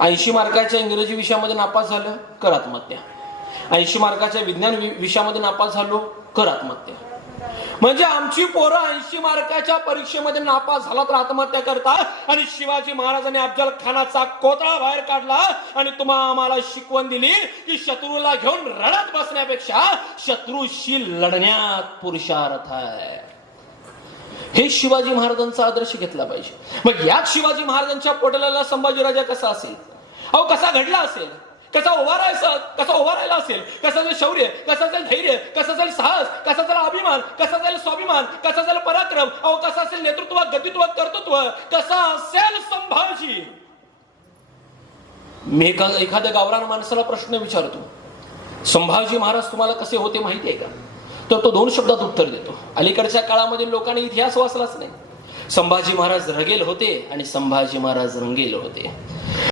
80 मार्काच्या इंग्रजी विषयामध्ये नापास झालं, कर आत्महत्या. 80 मार्काच्या विज्ञान विषयामध्ये नापास झालो, कर आत्महत्या. म्हणजे आमची पोरं 80 मार्काच्या परीक्षेमध्ये नापास झाला तर आत्महत्या करतात आणि शिवाजी महाराजांनी अफजल खानाचा कोतळा बाहेर काढला आणि आम्हाला शिकवण दिली की शत्रूला घेऊन रडत बसण्यापेक्षा शत्रूशी लढण्यात पुरुषार्थ आहे. हे शिवाजी महाराजांचा आदर्श घेतला पाहिजे. मग याच शिवाजी महाराजांच्या पोटलाला संभाजीराजा कसा असेल, अहो कसा घडला असेल, कसा उभा राहिला असेल, कसं जाईल शौर्य, कसं जाईल धैर्य, कसं जाईल साहस, कसा जाईल अभिमान, कसा जाईल स्वाभिमान, कसा जाईल पराक्रम, अहो कसा असेल नेतृत्व, गतित्व, कर्तृत्व, कसा असेल संभाजी. मी एखाद्या गावरान माणसाला प्रश्न विचारतो, संभाजी महाराज तुम्हाला कसे होते माहिती आहे का? तर तो 2 शब्दात उत्तर देतो. अलीकडच्या काळामध्ये लोकांनी इतिहास वाचलाच नाही. संभाजी महाराज रगेल होते आणि संभाजी महाराज रंगेल होते.